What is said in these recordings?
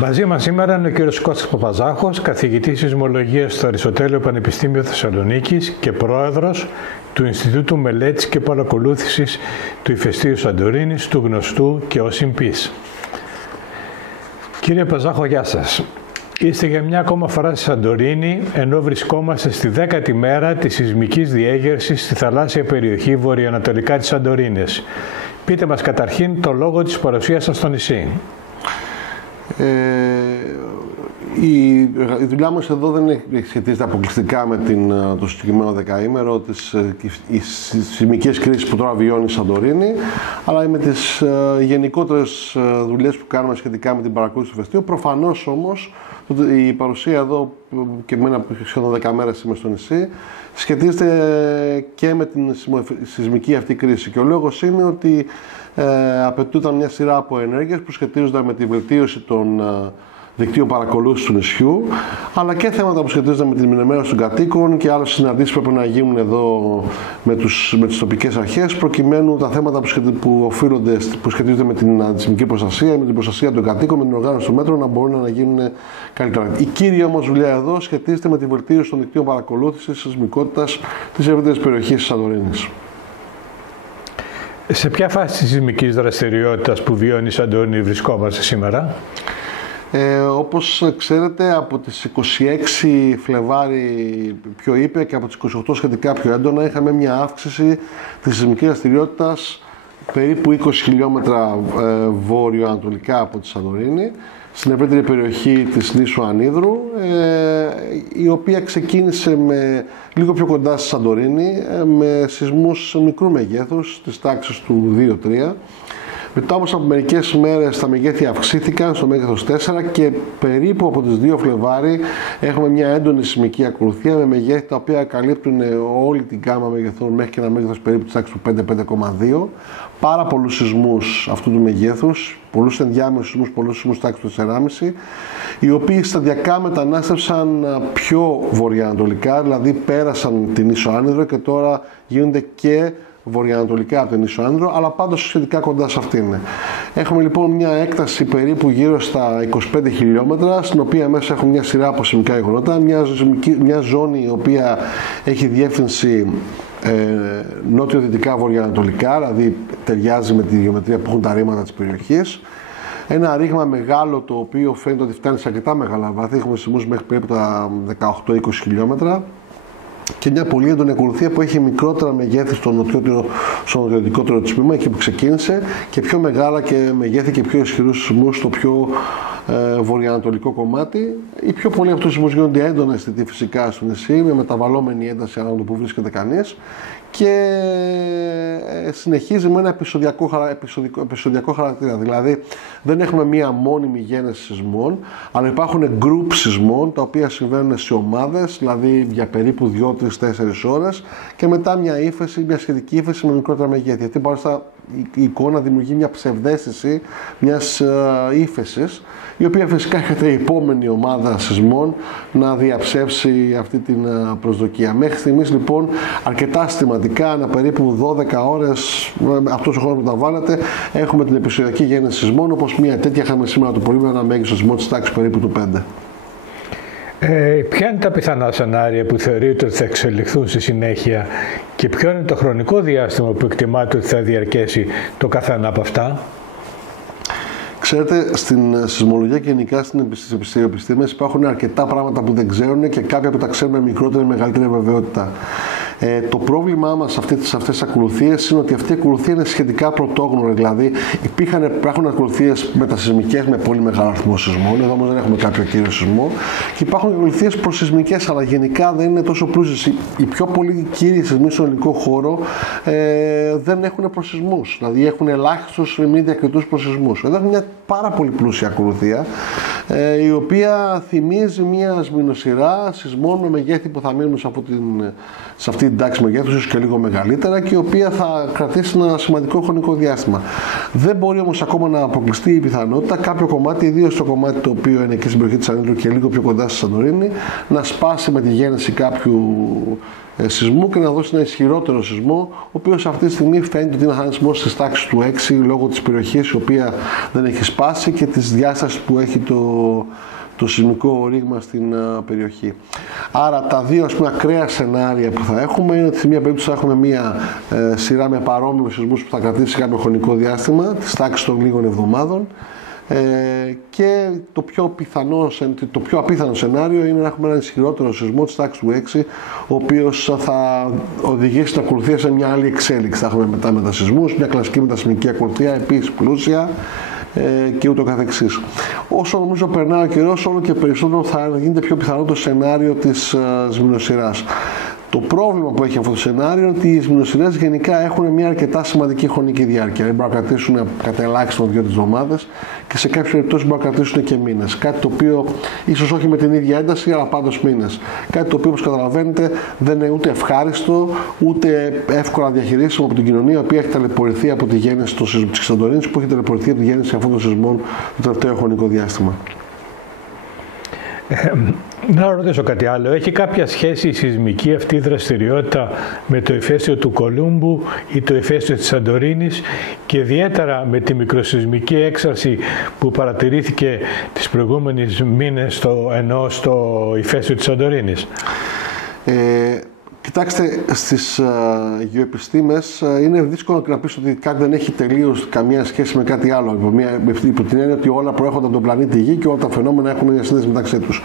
Μαζί μας σήμερα είναι ο κύριος Κώστας Παπαζάχος, καθηγητής σεισμολογίας στο Αριστοτέλειο Πανεπιστήμιο Θεσσαλονίκης και πρόεδρος του Ινστιτούτου Μελέτης και Παρακολούθησης του Ηφαιστείου Σαντορίνης, του γνωστού και ως ΙΜΠΗΣ. Κύριε Παζάχο, γεια σας. Είστε για μια ακόμα φορά στη Σαντορίνη, ενώ βρισκόμαστε στη 10η μέρα της σεισμικής διέγερσης στη θαλάσσια περιοχή βορειοανατολικά της Σαντορίνης. Πείτε μας καταρχήν το λόγο της παρουσίας σας στο νησί. Η δουλειά μας εδώ δεν σχετίζεται αποκλειστικά με το συγκεκριμένο δεκαήμερο, τις σεισμικές κρίσεις που τώρα βιώνει η Σαντορίνη, αλλά με τις γενικότερες δουλειές που κάνουμε σχετικά με την παρακολούθηση του ηφαιστείου. Προφανώς όμως η παρουσία εδώ και μένα σχεδόν 10 μέρες είμαι στο νησί σχετίζεται και με την σεισμική αυτή κρίση. Και ο λόγος είναι ότι απαιτούνταν μια σειρά από ενέργειες που σχετίζονταν με τη βελτίωση των δικτύων παρακολούθησης του νησιού, αλλά και θέματα που σχετίζονται με την ενημέρωση των κατοίκων και άλλες συναντήσεις που πρέπει να γίνουν εδώ με τις τοπικές αρχές, προκειμένου τα θέματα που σχετίζονται με την αντισεισμική προστασία, με την προστασία των κατοίκων, με την οργάνωση των μέτρων να μπορούν να γίνουν καλύτερα. Η κύρια όμως δουλειά εδώ σχετίζεται με τη βελτίωση των δικτύων παρακολούθησης σεισμικότητας της ευρύτερης περιοχής της Σαντορίνης. Σε ποια φάση της σεισμικής δραστηριότητας που βιώνει η Σαντορίνη βρισκόμαστε σήμερα? Όπως ξέρετε, από τις 26 Φλεβάρι πιο ήπια και από τις 28 σχετικά πιο έντονα είχαμε μια αύξηση της σεισμικής δραστηριότητας περίπου 20 χιλιόμετρα βόρειο-ανατολικά από τη Σαντορίνη, στην ευρύτερη περιοχή της νήσου Ανίδρου, η οποία ξεκίνησε λίγο πιο κοντά στη Σαντορίνη με σεισμούς μικρού μεγέθους της τάξης του 2-3. Μετά όμως από μερικές μέρες τα μεγέθη αυξήθηκαν στο μέγεθος 4 και περίπου από τις 2 Φλεβάρι έχουμε μια έντονη σεισμική ακολουθία με μεγέθη τα οποία καλύπτουν όλη την γάμα μεγεθών μέχρι και ένα μέγεθος περίπου της τάξης του 5-5,2. Πάρα πολλούς σεισμούς αυτού του μεγέθους, πολλούς ενδιάμεσους σεισμούς, πολλούς σεισμούς τάξης του 4,5, οι οποίοι σταδιακά μετανάστευσαν πιο βορειοανατολικά, δηλαδή πέρασαν την ίσο Άνυδρο και τώρα γίνονται και βορειοανατολικά από την ίσο Άνυδρο, αλλά πάντως σχετικά κοντά σε αυτήν. Έχουμε λοιπόν μια έκταση περίπου γύρω στα 25 χιλιόμετρα, στην οποία μέσα έχουμε μια σειρά από σεισμικά γεγονότα, μια ζώνη η οποία έχει διεύθυνση νότιο-δυτικά βορειοανατολικά, δηλαδή ταιριάζει με τη γεωμετρία που έχουν τα ρήματα της περιοχής. Ένα ρήγμα μεγάλο το οποίο φαίνεται ότι φτάνει σε αρκετά μεγάλα βάθη, έχουμε σεισμούς μέχρι περίπου τα 18-20 χιλιόμετρα. Και μια πολύ έντονη ακολουθία που έχει μικρότερα μεγέθη στο νοτιοδυτικότερο της τμήμα, εκεί που ξεκίνησε, και πιο μεγάλα και μεγέθη και πιο ισχυρούς σεισμούς στο πιο βορειοανατολικό κομμάτι. Οι πιο πολλοί από τους σεισμούς γίνονται έντονα αισθητοί φυσικά στο νησί, με μεταβαλλόμενη ένταση ανάλογα που βρίσκεται κανείς, και συνεχίζει με ένα επεισοδιακό χαρακτήρα. Δηλαδή δεν έχουμε μία μόνιμη γένεση σεισμών, αλλά υπάρχουν group σεισμών τα οποία συμβαίνουν σε ομάδες, δηλαδή για περίπου 2-3-4 ώρες, και μετά μια ύφεση, μια σχετική ύφεση με μικρότερα μεγέθη. Γιατί παρόλα η εικόνα δημιουργεί μια ψευδαίσθηση μιας ύφεσης, η οποία φυσικά έχετε η επόμενη ομάδα σεισμών να διαψεύσει αυτή την προσδοκία. Μέχρι στιγμής λοιπόν αρκετά συστηματικά, ανά περίπου 12 ώρες, αυτός ο χρόνος που τα βάλετε, έχουμε την επεισοδιακή γέννηση σεισμών, όπως μια τέτοια είχαμε σήμερα το πρωί με ένα μέγιστο σεισμό της τάξης περίπου του 5. Ποια είναι τα πιθανά σενάρια που θεωρείτε ότι θα εξελιχθούν στη συνέχεια και ποιο είναι το χρονικό διάστημα που εκτιμάτε ότι θα διαρκέσει το καθένα από αυτά? Ξέρετε, στην σεισμολογία και γενικά στις επιστήμες υπάρχουν αρκετά πράγματα που δεν ξέρουν και κάποια που τα ξέρουν με μικρότερη ή μεγαλύτερη βεβαιότητα. Το πρόβλημά μας σε αυτές τις ακολουθίες είναι ότι αυτή η ακολουθία είναι σχετικά πρωτόγνωρη. Δηλαδή, υπάρχουν ακολουθίες μετασεισμικές με πολύ μεγάλο αριθμό σεισμών, εδώ όμως δεν έχουμε κάποιο κύριο σεισμό, και υπάρχουν ακολουθίες προσεισμικές, αλλά γενικά δεν είναι τόσο πλούσιες. Οι πιο πολλοί κύριοι σεισμοί στον ελληνικό χώρο δεν έχουν προσεισμούς, δηλαδή έχουν ελάχιστους μη διακριτούς προσεισμούς. Εδώ έχουμε μια πάρα πολύ πλούσια ακολουθία, η οποία θυμίζει μια σμηνοσειρά σεισμών με μεγέθη που θα μείνουν σε αυτή την τάξη μεγέθους, ίσως και λίγο μεγαλύτερα, και η οποία θα κρατήσει ένα σημαντικό χρονικό διάστημα. Δεν μπορεί όμως ακόμα να αποκλειστεί η πιθανότητα κάποιο κομμάτι, ιδίως το κομμάτι το οποίο είναι εκεί στην περιοχή της Ανίδρου και λίγο πιο κοντά στη Σαντορίνη, να σπάσει με τη γέννηση κάποιου σεισμού και να δώσει ένα ισχυρότερο σεισμό, ο οποίος αυτή τη στιγμή φαίνεται ότι είναι χανισμός της τάξης του 6 λόγω της περιοχής η οποία δεν έχει σπάσει και της διάστασης που έχει το σεισμικό ρήγμα στην περιοχή. Άρα τα δύο ακραία σενάρια που θα έχουμε είναι ότι σε μία περίπτωση θα έχουμε μία σειρά με παρόμοιους σεισμούς που θα κρατήσει κάποιο χρονικό διάστημα της τάξης των λίγων εβδομάδων, και το πιο απίθανο σενάριο είναι να έχουμε έναν ισχυρότερο σεισμό της τάξης του 6, ο οποίος θα οδηγήσει στην ακολουθία σε μια άλλη εξέλιξη. Θα έχουμε μετά μετασεισμούς, μια κλασική μετασεισμική ακολουθία, επίσης πλούσια, και ούτω καθεξής. Όσο νομίζω περνάει ο καιρός, όλο και περισσότερο θα γίνεται πιο πιθανό το σενάριο της σεισμονοσειράς. Το πρόβλημα που έχει αυτό το σενάριο είναι ότι οι σεισμονοσειρές γενικά έχουν μια αρκετά σημαντική χρονική διάρκεια. Δεν μπορούν να κρατήσουν κατά ελάχιστον 2-3 εβδομάδες και σε κάποιες περιπτώσεις μπορούν να κρατήσουν και μήνες. Κάτι το οποίο, ίσως όχι με την ίδια ένταση, αλλά πάντως μήνες. Κάτι το οποίο, όπως καταλαβαίνετε, δεν είναι ούτε ευχάριστο, ούτε εύκολα διαχειρίσιμο από την κοινωνία, η οποία έχει ταλαιπωρηθεί από τη γέννηση των σεισμών της Σαντορίνης, που έχει ταλαιπωρηθεί από τη γέννηση αυτών των σεισμών το τελευταίο χρονικό διάστημα. Να ρωτήσω κάτι άλλο. Έχει κάποια σχέση η σεισμική αυτή δραστηριότητα με το ηφαίστειο του Κολούμπου ή το ηφαίστειο της Σαντορίνης, και ιδιαίτερα με τη μικροσεισμική έξαρση που παρατηρήθηκε τις προηγούμενες μήνες στο ηφαίστειο της Σαντορίνης? Κοιτάξτε, στις γεωεπιστήμες είναι δύσκολο να πεις ότι κάτι δεν έχει τελείως καμία σχέση με κάτι άλλο. Υπό την έννοια ότι όλα προέρχονται από τον πλανήτη Γη και όλα τα φαινόμενα έχουν μια σύνδεση μεταξύ τους.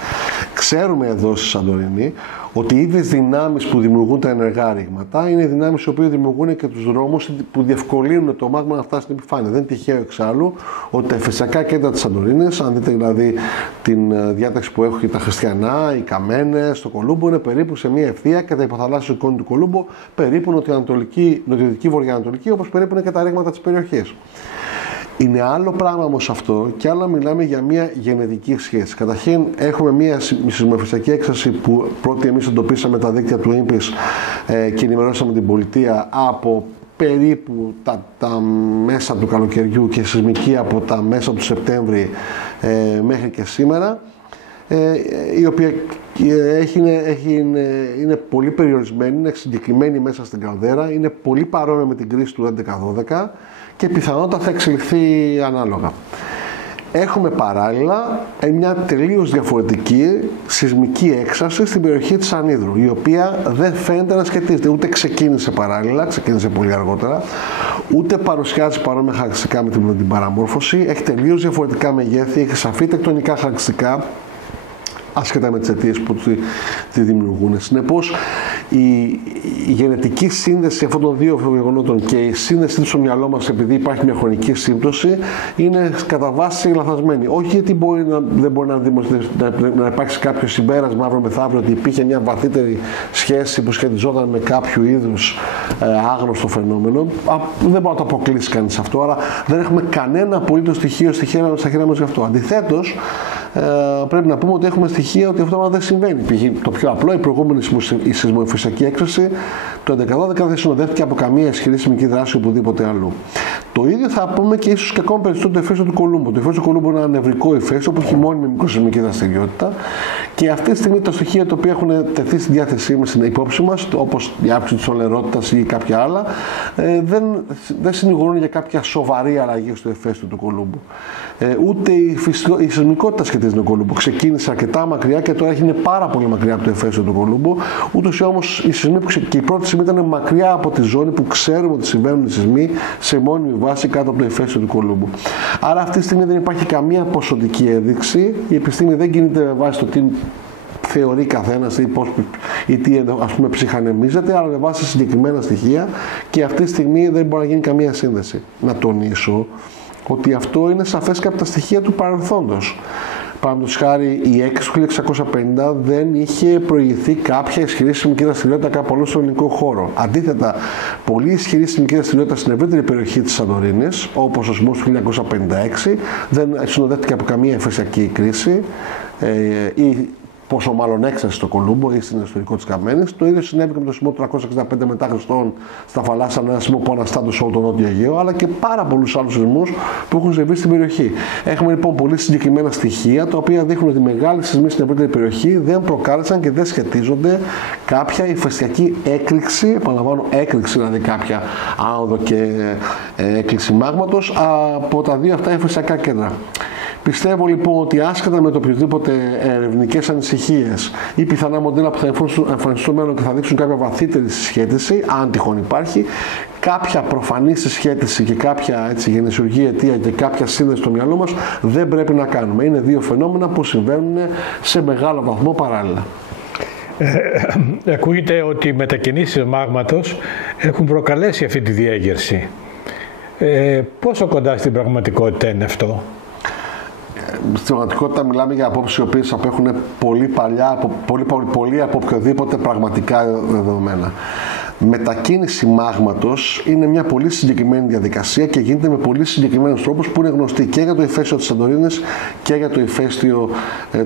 Ξέρουμε εδώ στη Σαντορίνη ότι οι ίδιες δυνάμεις που δημιουργούν τα ενεργά ρήγματα είναι οι δυνάμεις οι οποίες δημιουργούν και τους δρόμους που διευκολύνουν το μάγμα να φτάσει στην επιφάνεια. Δεν είναι τυχαίο εξάλλου ότι τα ηφαιστειακά κέντρα της Σαντορίνης, αν δείτε δηλαδή την διάταξη που έχουν τα Χριστιανά, οι Καμένες, το Κολούμπο, είναι περίπου σε μια ευθεία, και τα υποθαλάσσια εικόνη του Κολούμπο περίπου νοτιοδυτική, βορειοανατολική, όπως περίπου είναι και τα ρήγματα της περιοχής. Είναι άλλο πράγμα όμως αυτό, και άλλο μιλάμε για μια γενετική σχέση. Καταρχήν έχουμε μια σεισμοεφιστιακή έκσταση που πρώτοι εμείς εντοπίσαμε τα δίκτυα του ΙΜΠΙΣ και ενημερώσαμε την πολιτεία από περίπου τα μέσα του καλοκαιριού και σεισμική από τα μέσα του Σεπτέμβρη μέχρι και σήμερα, η οποία είναι πολύ περιορισμένη, είναι συγκεκριμένη μέσα στην καλδέρα, είναι πολύ παρόμοια με την κρίση του 11-12 και πιθανότατα θα εξελιχθεί ανάλογα. Έχουμε παράλληλα μια τελείως διαφορετική σεισμική έξαρση στην περιοχή της Ανίδρου, η οποία δεν φαίνεται να σχετίζεται, ούτε ξεκίνησε παράλληλα, ξεκίνησε πολύ αργότερα, ούτε παρουσιάζει παρόμοια χαρακτηριστικά με την παραμόρφωση, έχει τελείως διαφορετικά μεγέθη, έχει σαφή τεκτονικά χαρακτηριστικά, άσχετα με τις αιτίες που τη δημιουργούν. Συνεπώς, η γενετική σύνδεση αυτών των δύο γεγονότων και η σύνδεση του στο μυαλό μας, επειδή υπάρχει μια χρονική σύμπτωση, είναι κατά βάση λαθασμένη. Όχι γιατί δεν μπορεί να υπάρξει κάποιο συμπέρασμα αύριο μεθαύριο ότι υπήρχε μια βαθύτερη σχέση που σχετιζόταν με κάποιο είδους άγνωστο φαινόμενο. Δεν μπορεί να το αποκλείσει κανείς αυτό. Άρα δεν έχουμε κανένα απολύτως στοιχείο στα χέρια μας γι' αυτό. Αντιθέτως, πρέπει να πούμε ότι έχουμε στοιχεία ότι αυτό δεν συμβαίνει. Το πιο απλό, η προηγούμενη σεισμοεφιστιακή έκσταση το 11-12 δεν συνοδεύτηκε από καμία ισχυρή σεισμική δράση οπουδήποτε αλλού. Το ίδιο θα πούμε και ίσως και ακόμα περισσότερο το ηφαίστειο του Κολούμπου. Το ηφαίστειο του Κολούμπου είναι ένα νευρικό ηφαίστειο που έχει μόνιμη μικροσεισμική δραστηριότητα, και αυτή τη στιγμή τα στοιχεία τα οποία έχουν τεθεί στη διάθεσή μας, στην υπόψη μας, όπως η αύξηση της ολερότητας ή κάποια άλλα, δεν συνηγορούν για κάποια σοβαρή αλλαγή στο ηφαίστειο του Κολούμπου. Ούτε η σεισμικότητα σχετίζεται με τον Κολούμπο. Ξεκίνησε αρκετά μακριά και τώρα είναι πάρα πολύ μακριά από το ηφαίστειο του Κολούμπο. Ούτως ή όμως η πρώτη σεισμή ήταν μακριά από τη ζώνη που ξέρουμε ότι συμβαίνουν οι σεισμοί σε μόνιμη βάση κάτω από το ηφαίστειο του Κολούμπου. Άρα αυτή τη στιγμή δεν υπάρχει καμία ποσοτική ένδειξη. Η επιστήμη δεν κινείται με βάση το τι θεωρεί καθένας ή τι ψυχανεμίζεται, αλλά με βάση συγκεκριμένα στοιχεία, και αυτή τη στιγμή δεν μπορεί να γίνει καμία σύνδεση. Να τονίσω ότι αυτό είναι σαφές και από τα στοιχεία του παρελθόντος. Παραδείγματος χάρη, η έκρηξη του 1650 δεν είχε προηγηθεί κάποια ισχυρή σεισμική δραστηριότητα κάπου αλλού στον ελληνικό χώρο. Αντίθετα, πολύ ισχυρή σεισμική δραστηριότητα στην ευρύτερη περιοχή της Σαντορίνης, όπως ο σεισμός του 1956, δεν συνοδεύτηκε από καμία ηφαιστειακή κρίση ή πόσο μάλλον έξαρση στο Κολούμπο ή στην ιστορικό της Καμένης. Το ίδιο συνέβη και με το σεισμό του 365 μετά Χριστόν στα Φαλάσσια, ένα σεισμό που αναστάτωσε όλο το Νότιο Αιγαίο, αλλά και πάρα πολλούς άλλους σεισμούς που έχουν συμβεί στην περιοχή. Έχουμε λοιπόν πολύ συγκεκριμένα στοιχεία τα οποία δείχνουν ότι οι μεγάλοι σεισμοί στην ευρύτερη περιοχή δεν προκάλεσαν και δεν σχετίζονται κάποια ηφαιστειακή έκρηξη, επαναλαμβάνω έκρηξη δηλαδή κάποια άνοδο και έκρηξη μάγματος από τα δύο αυτά ηφαιστειακά κέντρα. Πιστεύω λοιπόν ότι άσχετα με το οποιοδήποτε ερευνητικές ανησυχίες ή πιθανά μοντέλα που θα εμφανιστούν στο μέλλον και θα δείξουν κάποια βαθύτερη συσχέτιση, αν τυχόν υπάρχει, κάποια προφανή συσχέτιση και κάποια γενεσιουργή αιτία και κάποια σύνδεση στο μυαλό μας δεν πρέπει να κάνουμε. Είναι δύο φαινόμενα που συμβαίνουν σε μεγάλο βαθμό παράλληλα. Ακούγεται ότι οι μετακινήσεις μάγματος έχουν προκαλέσει αυτή τη διέγερση. Πόσο κοντά στην πραγματικότητα είναι αυτό? Στην πραγματικότητα μιλάμε για απόψεις οι οποίες απέχουν πολύ παλιά, πολύ από οποιοδήποτε πραγματικά δεδομένα. Μετακίνηση μάγματος είναι μια πολύ συγκεκριμένη διαδικασία και γίνεται με πολύ συγκεκριμένους τρόπους που είναι γνωστοί και για το ηφαίστειο της Σαντορίνης και για το ηφαίστειο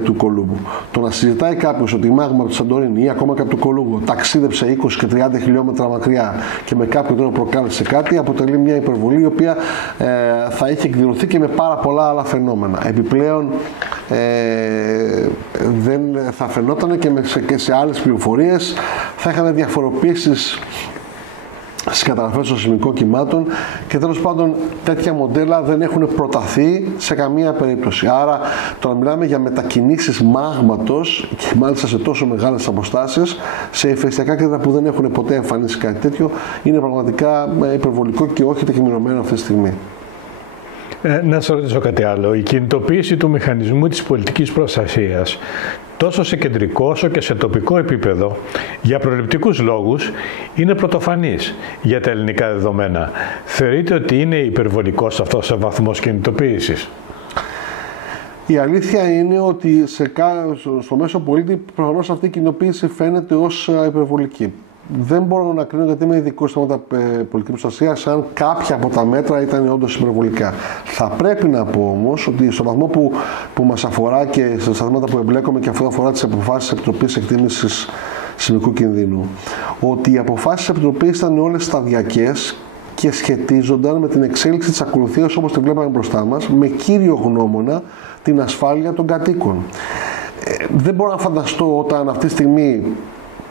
του Κολούμπου. Το να συζητάει κάποιος ότι η μάγμα του Σαντορίνη ή ακόμα και από του Κολούμπου ταξίδεψε 20 και 30 χιλιόμετρα μακριά και με κάποιο τρόπο προκάλεσε κάτι, αποτελεί μια υπερβολή η οποία θα είχε εκδηλωθεί και με πάρα πολλά άλλα φαινόμενα. Επιπλέον δεν θα φαινόταν και σε άλλες πληροφορίες, θα είχαν διαφοροποίησεις στις καταγραφές των σεισμικών κυμάτων και τέλος πάντων τέτοια μοντέλα δεν έχουν προταθεί σε καμία περίπτωση. Άρα τώρα μιλάμε για μετακινήσεις μάγματος και μάλιστα σε τόσο μεγάλες αποστάσεις σε ηφαιστειακά κέντρα που δεν έχουν ποτέ εμφανίσει κάτι τέτοιο, είναι πραγματικά υπερβολικό και όχι τεκμηρωμένο αυτή τη στιγμή. Να σας ρωτήσω κάτι άλλο. Η κινητοποίηση του μηχανισμού της πολιτικής προστασίας τόσο σε κεντρικό όσο και σε τοπικό επίπεδο για προληπτικούς λόγους είναι πρωτοφανής για τα ελληνικά δεδομένα. Θεωρείτε ότι είναι υπερβολικός αυτός ο βαθμός κινητοποίησης? Η αλήθεια είναι ότι στο μέσο πολίτη προφανώς αυτή η κοινοποίηση φαίνεται ως υπερβολική. Δεν μπορώ να κρίνω, γιατί είμαι ειδικός σε θέματα πολιτικής προστασίας, αν κάποια από τα μέτρα ήταν όντως υπερβολικά. Θα πρέπει να πω όμως ότι στο βαθμό που μας αφορά και στα θέματα που εμπλέκομαι και αυτό αφορά τις αποφάσεις της Επιτροπής Εκτίμησης Σεισμικού Κινδύνου, ότι οι αποφάσεις της Επιτροπής ήταν όλες σταδιακές και σχετίζονταν με την εξέλιξη της ακολουθίας όπως τη βλέπαμε μπροστά μας, με κύριο γνώμονα την ασφάλεια των κατοίκων. Δεν μπορώ να φανταστώ όταν αυτή τη στιγμή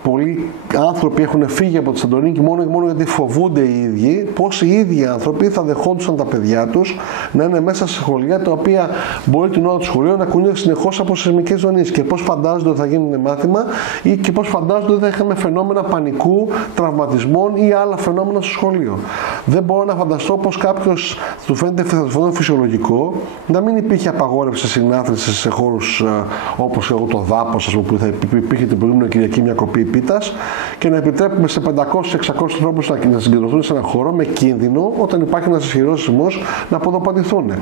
πολλοί άνθρωποι έχουν φύγει από τη Σαντορίνη και μόνο γιατί φοβούνται οι ίδιοι, πώς οι ίδιοι άνθρωποι θα δεχόντουσαν τα παιδιά τους να είναι μέσα σε σχολεία τα οποία μπορεί την ώρα του σχολείου να κουνιούνται συνεχώς από σεισμικές ζωνίες και πώς φαντάζονται ότι θα γίνουν μάθημα ή και πώς φαντάζονται ότι θα είχαμε φαινόμενα πανικού, τραυματισμών ή άλλα φαινόμενα στο σχολείο. Δεν μπορώ να φανταστώ πως κάποιος του φαίνεται φυσιολογικό να μην υπήρχε απαγόρευση συνάθρησης σε χώρους όπως το Δάπος, που θα υπήρχε την προηγούμενη Κυριακή μια κοπή πίτας και να επιτρέπουμε σε 500-600 ανθρώπους να συγκεντρωθούν σε ένα χώρο με κίνδυνο όταν υπάρχει ένας ισχυρός σεισμός να ποδοπατηθούν.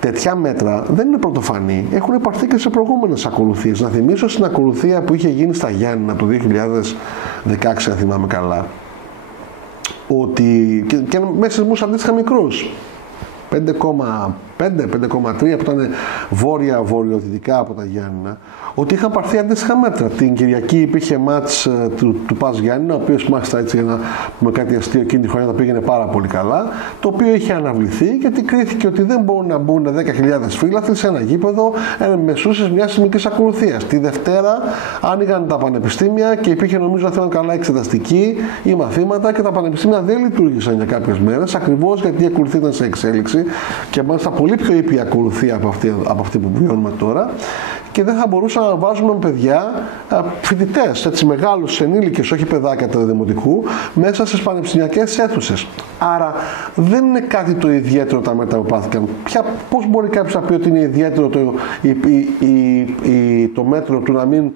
Τέτοια μέτρα δεν είναι πρωτοφανή. Έχουν υπαρθεί και σε προηγούμενες ακολουθίες. Να θυμίσω στην ακολουθία που είχε γίνει στα Γιάννηνα το 2016, αν θυμάμαι καλά, ότι και με σεισμούς αντίστοιχα μικρούς, 5,3 που ήταν βόρεια-βορειοδυτικά από τα Γιάννηνα, ότι είχαν πάρθει αντίστοιχα μέτρα. Την Κυριακή υπήρχε μάτς του ΠΑΣ Γιάννηνα, ο οποίος μάλιστα έτσι για να πούμε κάτι αστείο εκείνη τη χρονιά τα πήγαινε πάρα πολύ καλά, το οποίο είχε αναβληθεί γιατί κρίθηκε ότι δεν μπορούν να μπουν 10.000 φύλαθλοι σε ένα γήπεδο μεσούσης μιας σεισμικής ακολουθίας. Τη Δευτέρα άνοιγαν τα πανεπιστήμια και υπήρχε νομίζω να θέλουν καλά εξεταστική ή μαθήματα και τα πανεπιστήμια δεν λειτουργήσαν για κάποιες μέρες, ακριβώς γιατί η ακολουθία ήταν σε εξέλιξη και μάλιστα πολύ πιο ήπια ακολουθία από αυτή που βιώνουμε τώρα. Και δεν θα μπορούσαμε να βάζουμε παιδιά, φοιτητές, έτσι μεγάλους ενήλικες, όχι παιδάκια του δημοτικού, μέσα στις πανεπιστημιακές αίθουσες. Άρα δεν είναι κάτι το ιδιαίτερο τα μέτρα που πάθηκαν. Πώς μπορεί κάποιος να πει ότι είναι ιδιαίτερο το μέτρο του να μην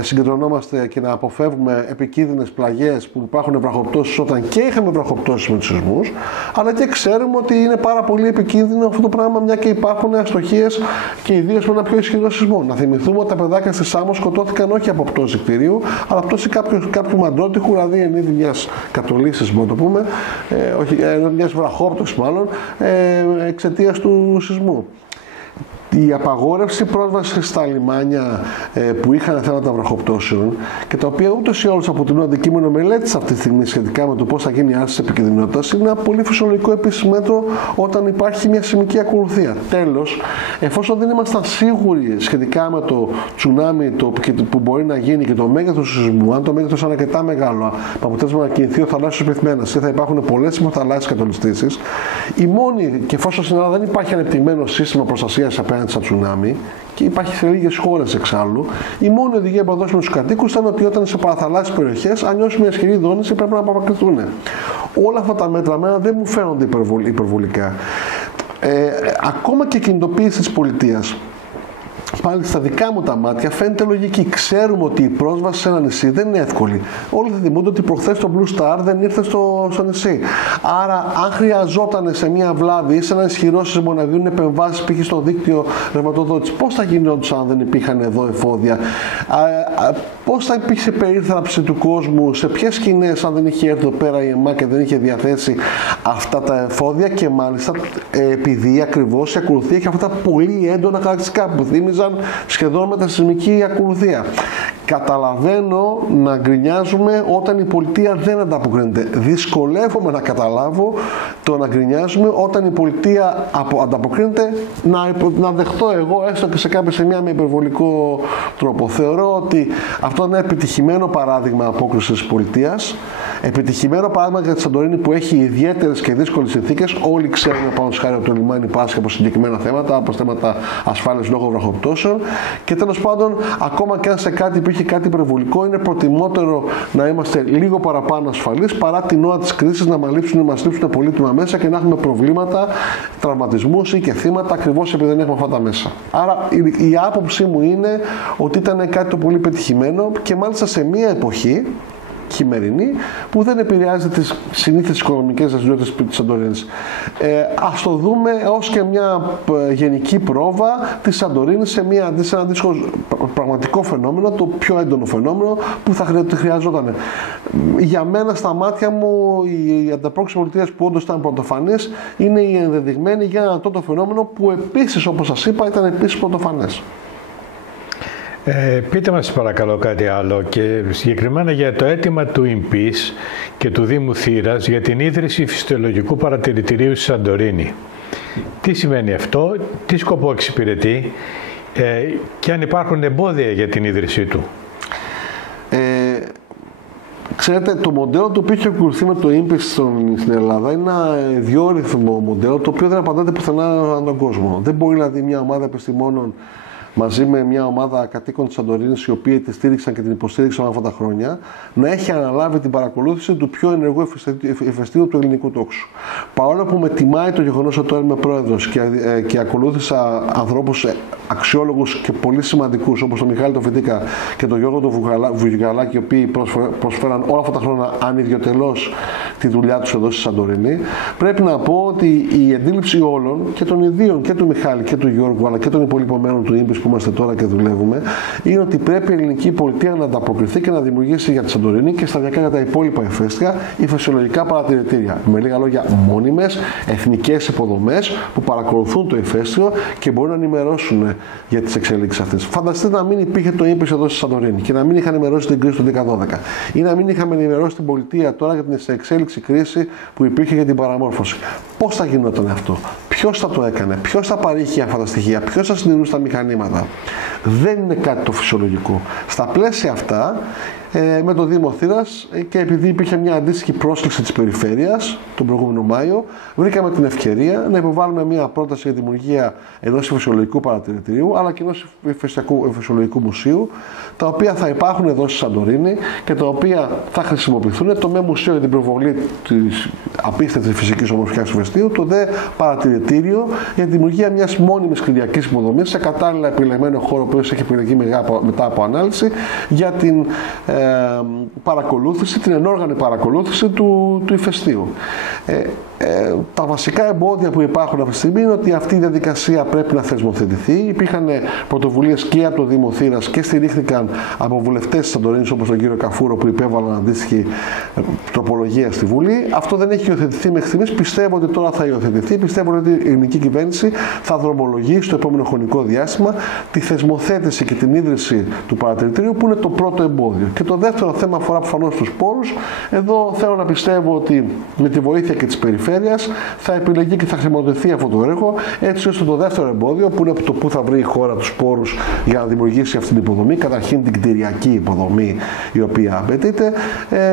συγκεντρωνόμαστε και να αποφεύγουμε επικίνδυνες πλαγιές που υπάρχουν βραχοπτώσεις όταν και είχαμε βραχοπτώσεις με τους σεισμούς, αλλά και ξέρουμε ότι είναι πάρα πολύ επικίνδυνο αυτό το πράγμα, μια και υπάρχουν αστοχίες και ιδίως με ένα πιο ισχυρό σεισμό. Να θυμηθούμε ότι τα παιδάκια στη Σάμο σκοτώθηκαν όχι από πτώση κτηρίου, αλλά πτώση κάποιου μαντρότυχου, δηλαδή εν είδη μιας κατολίσης, μπορούμε να το πούμε, μιας βραχόπτωσης μάλλον, εξαιτίας του σεισμού. Η απαγόρευση πρόσβαση στα λιμάνια που είχαν θέματα βροχοπτώσεων και τα οποία ούτως ή άλλως αποτελούν αντικείμενο μελέτης αυτή τη στιγμή σχετικά με το πώς θα γίνει η άρση της επικινδυνότητας, είναι ένα πολύ φυσιολογικό επίσης μέτρο όταν υπάρχει μια σεισμική ακολουθία. Τέλος, εφόσον δεν ήμασταν σίγουροι σχετικά με το τσουνάμι που μπορεί να γίνει και το μέγεθος του σεισμού, αν το μέγεθος είναι αρκετά μεγάλο, με αποτέλεσμα να κινηθεί ο θαλάσσιος πυθμένας και θα υπάρχουν πολλές υποθαλάσσιες κατολιστήσεις, η μόνη, και εφόσον στην Ελλάδα δεν υπάρχει ανεπτυγμένο σύστημα προστασίας απέναντι στα τσουνάμι, και υπάρχει σε λίγες χώρες εξάλλου, η μόνη οδηγία που δώσουμε στους κατοίκους ήταν ότι όταν σε παραθαλάσσιες περιοχές, αν νιώσουν μια ισχυρή δόνηση, πρέπει να απομακρυνθούν. Όλα αυτά τα μέτρα μένα δεν μου φαίνονται υπερβολικά. Ακόμα και η κινητοποίηση της πολιτείας, πάλι στα δικά μου τα μάτια φαίνεται λογική. Ξέρουμε ότι η πρόσβαση σε ένα νησί δεν είναι εύκολη. Όλοι θα θυμούνται ότι προχθές το Blue Star δεν ήρθε στο νησί. Άρα, αν χρειαζόταν σε μια βλάβη ή σε ένα ισχυρό σεισμό να γίνουν επεμβάσεις π.χ. στο δίκτυο ρευματοδότησης, πώς θα γινόντουσαν αν δεν υπήρχαν εδώ εφόδια, πώς θα υπήρχε περίθαλψη του κόσμου, σε ποιες σκηνές αν δεν είχε έρθει εδώ πέρα η ΕΜΑ και δεν είχε διαθέσει αυτά τα εφόδια, και μάλιστα επειδή ακριβώς η ακολουθία έχει αυτά τα πολύ έντονα χαρακτηριστικά που θύμιζαν σχεδόν με τα σεισμική ακολουθία. Καταλαβαίνω να γκρινιάζουμε όταν η πολιτεία δεν ανταποκρίνεται. Δυσκολεύομαι να καταλάβω το να γκρινιάζουμε όταν η πολιτεία ανταποκρίνεται, να δεχτώ εγώ έστω και σε κάποια σημεία με υπερβολικό τρόπο. Θεωρώ ότι αυτό είναι ένα επιτυχημένο παράδειγμα απόκρισης της πολιτείας. Επιτυχημένο παράδειγμα για τη Σαντορίνη που έχει ιδιαίτερες και δύσκολες συνθήκες. Όλοι ξέρουμε πάνω σχάρι ότι το λιμάνι πάσχει από συγκεκριμένα θέματα, από θέματα ασφάλειας λόγω βροχοπτώσεων. Και τέλος πάντων, ακόμα και αν σε κάτι υπήρχε κάτι υπερβολικό, είναι προτιμότερο να είμαστε λίγο παραπάνω ασφαλείς παρά την ώρα της κρίσης να μας λείψουν πολύτιμα μέσα και να έχουμε προβλήματα, τραυματισμούς ή και θύματα ακριβώς επειδή δεν έχουμε αυτά τα μέσα. Άρα η άποψή μου είναι ότι ήταν κάτι το πολύ πετυχημένο και μάλιστα σε μια εποχή χειμερινή που δεν επηρεάζει τις συνήθειες οικονομικές δραστηριότητες της Σαντορίνης. Ας το δούμε ως και μια γενική πρόβα της Σαντορίνης σε ένα αντίστοιχο πραγματικό φαινόμενο, το πιο έντονο φαινόμενο που θα χρειαζόταν. Για μένα, στα μάτια μου, η ανταπόκριση πολιτείας που όντως ήταν πρωτοφανής είναι η ενδεδειγμένη για ένα τότε φαινόμενο που επίσης, όπως σας είπα, ήταν επίσης πρωτοφανές. Πείτε μας παρακαλώ κάτι άλλο και συγκεκριμένα για το αίτημα του ΙΜΠΙΣ και του Δήμου Θήρας για την ίδρυση φυσιολογικού παρατηρητηρίου στη Σαντορίνη. Τι σημαίνει αυτό, τι σκοπό εξυπηρετεί και αν υπάρχουν εμπόδια για την ίδρυσή του. Ξέρετε, το μοντέλο το οποίο έχει ακολουθεί με το ΙΜΠΙΣ στην Ελλάδα είναι ένα διόρυθμο μοντέλο το οποίο δεν απαντάται πουθενά ανά τον κόσμο. Δεν μπορεί δηλαδή μια ομάδα επιστημόνων μαζί με μια ομάδα κατοίκων της Σαντορίνης, οι οποίοι τη στήριξαν και την υποστήριξαν αυτά τα χρόνια, να έχει αναλάβει την παρακολούθηση του πιο ενεργού ηφαιστείου του ελληνικού τόξου. Παρόλο που με τιμάει το γεγονός ότι τώρα είμαι πρόεδρος και ακολούθησα ανθρώπους αξιόλογους και πολύ σημαντικούς όπως τον Μιχάλη τον Φιτίκα και τον Γιώργο τον Βουγγαλάκη, οι οποίοι προσφέραν όλα αυτά τα χρόνια ανιδιοτελώς τη δουλειά τους εδώ στη Σαντορίνη, πρέπει να πω ότι η αντίληψη όλων και των ιδίων και του Μιχάλη και του Γιώργου αλλά και των υπολοιπωμένων του ΙΜΠΙΣ που είμαστε τώρα και δουλεύουμε, είναι ότι πρέπει η ελληνική πολιτεία να ανταποκριθεί και να δημιουργήσει για τη Σαντορίνη και σταδιακά για τα υπόλοιπα ηφαίστεια ηφαιστειολογικά παρατηρητήρια. Με λίγα λόγια, μόνιμες εθνικές υποδομές που παρακολουθούν το ηφαίστειο και μπορούν να ενημερώσουν για τις εξελίξεις αυτές. Φανταστείτε να μην υπήρχε το ΙΜΠΙΣ εδώ στη Σαντορίνη και να μην είχαν ενημερώσει την κρίση του 2012 ή να μην είχαμε ενημερώσει την πολιτεία τώρα για την εξέλιξη κρίση που υπήρχε για την παραμόρφωση. Πώς θα γινόταν αυτό, ποιος θα το έκανε, ποιος θα παρήχε αυτά τα στοιχεία, ποιος θα συντηρούσε τα μηχανήματα. Δεν είναι κάτι το φυσιολογικό. Στα πλαίσια αυτά, με το Δήμο Θήρας και επειδή υπήρχε μια αντίστοιχη πρόσκληση της περιφέρειας τον προηγούμενο Μάιο, βρήκαμε την ευκαιρία να υποβάλουμε μια πρόταση για δημιουργία ενός φυσιολογικού παρατηρητηρίου αλλά και ενός φυσιολογικού μουσείου, τα οποία θα υπάρχουν εδώ στη Σαντορίνη και τα οποία θα χρησιμοποιηθούν, το ΜΕ Μουσείο για την προβολή της απίστευτης φυσικής ομορφιάς του ηφαιστείου, το ΔΕ Παρατηρητήριο για τη δημιουργία μιας μόνιμης κτηριακής υποδομής σε κατάλληλα επιλεγμένο χώρο που έχει επιλεγεί μετά από ανάλυση για την παρακολούθηση, την ενόργανη παρακολούθηση του ηφαιστείου. Τα βασικά εμπόδια που υπάρχουν αυτή τη στιγμή είναι ότι αυτή η διαδικασία πρέπει να θεσμοθετηθεί. Υπήρχαν πρωτοβουλίες και από το Δήμο Θήρας και στηρίχθηκαν από βουλευτές της Σαντορίνης, όπως τον κύριο Καφούρο, που υπέβαλαν αντίστοιχη τροπολογία στη Βουλή. Αυτό δεν έχει υιοθετηθεί μέχρι στιγμής. Πιστεύω ότι τώρα θα υιοθετηθεί. Πιστεύω ότι η ελληνική κυβέρνηση θα δρομολογήσει στο επόμενο χρονικό διάστημα τη θεσμοθέτηση και την ίδρυση του παρατηρητηρίου, που είναι το πρώτο εμπόδιο. Και το δεύτερο θέμα αφορά προφανώς τους πόρους. Εδώ θέλω να πιστεύω ότι με τη βοήθεια και της περιφέρειας θα επιλεγεί και θα χρηματοδοτηθεί αυτό το έργο, έτσι ώστε το δεύτερο εμπόδιο, που είναι το που θα βρει η χώρα τους πόρους για να δημιουργήσει αυτή την υποδομή, καταρχήν την κτηριακή υποδομή η οποία απαιτείται,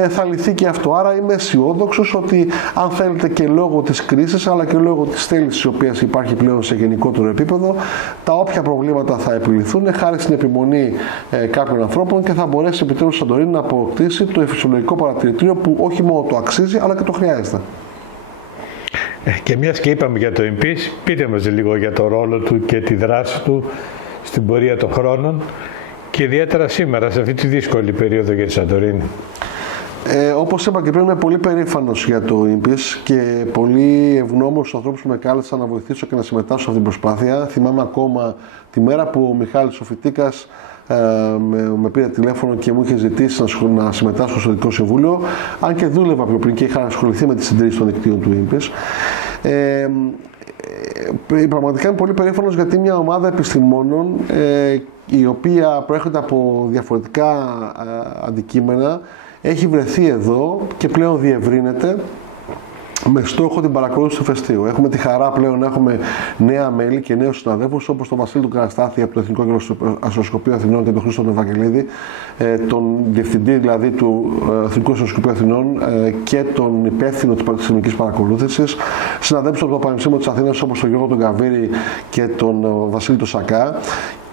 θα λυθεί και αυτό. Άρα είμαι αισιόδοξος ότι, αν θέλετε, και λόγω της κρίσης αλλά και λόγω της θέλησης η οποία υπάρχει πλέον σε γενικότερο επίπεδο, τα όποια προβλήματα θα επιληθούν χάρη στην επιμονή κάποιων ανθρώπων και θα μπορέσει επιτέλους η Σαντορίνη να αποκτήσει το φυσιολογικό παρατηρητήριο που όχι μόνο το αξίζει αλλά και το χρειάζεται. Και μιας και είπαμε για το INPEACE, πείτε μας λίγο για το ρόλο του και τη δράση του στην πορεία των χρόνων και ιδιαίτερα σήμερα, σε αυτή τη δύσκολη περίοδο για τη Σαντορίνη. Όπως είπα και πριν, είμαι πολύ περήφανος για το INPEACE και πολύ ευγνώμων στους ανθρώπους που με κάλεσαν να βοηθήσω και να συμμετάσχω σε αυτήν την προσπάθεια. Θυμάμαι ακόμα τη μέρα που ο Μιχάλης ο Φοιτίκας με πήρε τηλέφωνο και μου είχε ζητήσει να συμμετάσχω στο Δυτικό Συμβούλιο, αν και δούλευα πιο πριν και είχα ασχοληθεί με τη συντήρηση των δικτύων του INPEACE. Πραγματικά είμαι πολύ περήφανος γιατί μια ομάδα επιστημόνων η οποία προέρχεται από διαφορετικά αντικείμενα έχει βρεθεί εδώ και πλέον διευρύνεται με στόχο την παρακολούθηση του ηφαιστείου. Έχουμε τη χαρά πλέον να έχουμε νέα μέλη και νέους συναδέλφους, όπως τον Βασίλη του Καραστάθη από το Εθνικό Αστροσκοπείο Αθηνών και τον Χρήστο τον Ευαγγελίδη, τον διευθυντή δηλαδή του Εθνικού Αστροσκοπείου Αθηνών και τον υπεύθυνο της επιστημονικής παρακολούθησης, συναδέλφους από το Πανεπιστήμιο της Αθήνας όπως τον Γιώργο τον Καβίρη και τον Βασίλη τον Σακά,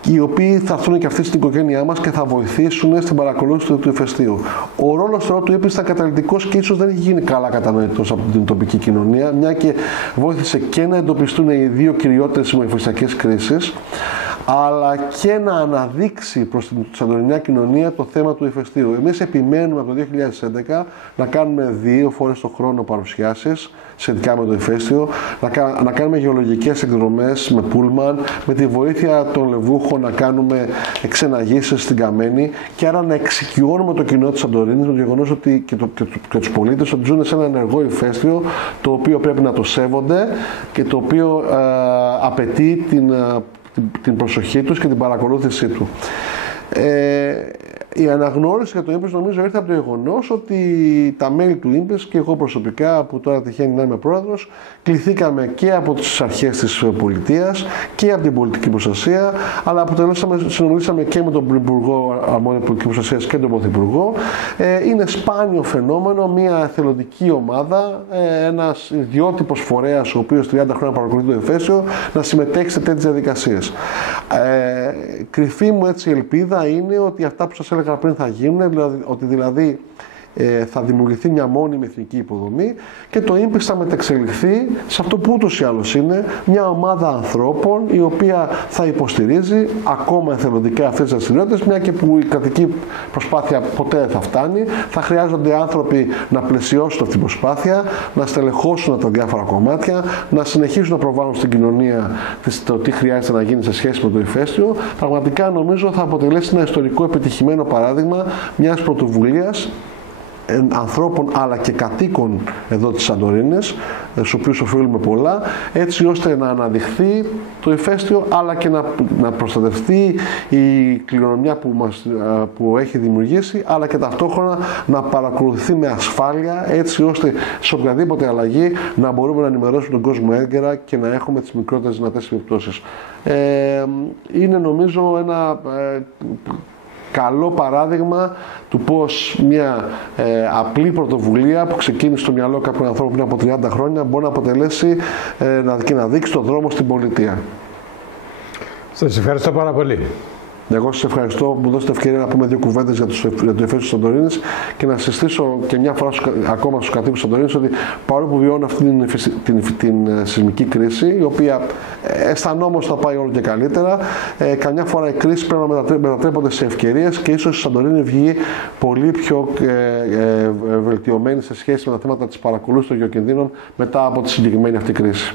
οι οποίοι θα έρθουν και αυτοί στην οικογένειά μας και θα βοηθήσουν στην παρακολούθηση του ηφαιστείου. Ο ρόλος τώρα του INPEACE ήταν καταλυτικός και ίσως δεν έχει γίνει καλά κατανοητός από την τοπική κοινωνία, μια και βοήθησε και να εντοπιστούν οι δύο κυριότερες συμμετοχικές κρίσεις, αλλά και να αναδείξει προς την σαντορινιά κοινωνία το θέμα του ηφαιστείου. Εμείς επιμένουμε από το 2011 να κάνουμε 2 φορές το χρόνο παρουσιάσεις σχετικά με το ηφαίστειο, να κάνουμε γεωλογικές εκδρομές με πούλμαν, με τη βοήθεια των λευούχων να κάνουμε εξεναγήσεις στην Καμένη και άρα να εξοικειώνουμε το κοινό της Σαντορίνης με το γεγονός ότι και τους πολίτες ότι ζουν σε ένα ενεργό ηφαίστειο το οποίο πρέπει να το σέβονται και το οποίο απαιτεί την προσοχή τους και την παρακολούθησή του. Η αναγνώριση για το INPEACE νομίζω ήρθε από το γεγονός ότι τα μέλη του INPEACE και εγώ προσωπικά, που τώρα τυχαίνει να είμαι πρόεδρος, κληθήκαμε και από τις αρχές της πολιτείας και από την πολιτική προστασία, αλλά συνομιλήσαμε και με τον Υπουργό Αρμόδιο Πολιτικής Προστασίας και τον Πρωθυπουργό. Είναι σπάνιο φαινόμενο μια εθελοντική ομάδα, ένας ιδιότυπος φορέας, ο οποίος 30 χρόνια παρακολουθεί το ηφαίστειο, να συμμετέχει σε τέτοιες διαδικασίες. Κρυφή μου έτσι ελπίδα είναι ότι αυτά που σας έλεγα πριν θα γίνουν, ότι δηλαδή θα δημιουργηθεί μια μόνιμη εθνική υποδομή και το INPEACE θα μεταξελιχθεί σε αυτό που ούτως ή άλλως είναι μια ομάδα ανθρώπων η οποία θα υποστηρίζει ακόμα εθελοντικά αυτές τις δραστηριότητες, μια και που η κρατική προσπάθεια ποτέ δεν θα φτάνει. Θα χρειάζονται άνθρωποι να πλαισιώσουν αυτή την προσπάθεια, να στελεχώσουν τα διάφορα κομμάτια, να συνεχίσουν να προβάλλουν στην κοινωνία το τι χρειάζεται να γίνει σε σχέση με το ηφαίστειο. Πραγματικά νομίζω θα αποτελέσει ένα ιστορικό επιτυχημένο παράδειγμα μιας πρωτοβουλίας ανθρώπων αλλά και κατοίκων εδώ της Σαντορίνης, στους οποίους οφείλουμε πολλά, έτσι ώστε να αναδειχθεί το ηφαίστειο αλλά και να προστατευτεί η κληρονομιά που έχει δημιουργήσει, αλλά και ταυτόχρονα να παρακολουθεί με ασφάλεια, έτσι ώστε σε οποιαδήποτε αλλαγή να μπορούμε να ενημερώσουμε τον κόσμο έγκαιρα και να έχουμε τις μικρότερες δυνατές επιπτώσεις. Είναι νομίζω ένα καλό παράδειγμα του πώς μια απλή πρωτοβουλία που ξεκίνησε στο μυαλό κάποιων ανθρώπων πριν από 30 χρόνια μπορεί να αποτελέσει και να δείξει τον δρόμο στην πολιτεία. Σας ευχαριστώ πάρα πολύ. Εγώ σας ευχαριστώ που μου δώσετε ευκαιρία να πούμε δύο κουβέντες για το εφέσιο της Σαντορίνης και να συστήσω και μια φορά ακόμα στους κατοίκους της Σαντορίνης ότι παρόλο που βιώνουν αυτή την σεισμική κρίση, η οποία αισθανόμαστε θα πάει όλο και καλύτερα, καμιά φορά οι κρίσεις πρέπει να μετατρέπονται σε ευκαιρίες και ίσως η Σαντορίνη βγει πολύ πιο βελτιωμένη σε σχέση με τα θέματα της παρακολούθησης των γεωκινδύνων μετά από τη συγκεκριμένη αυτή κρίση.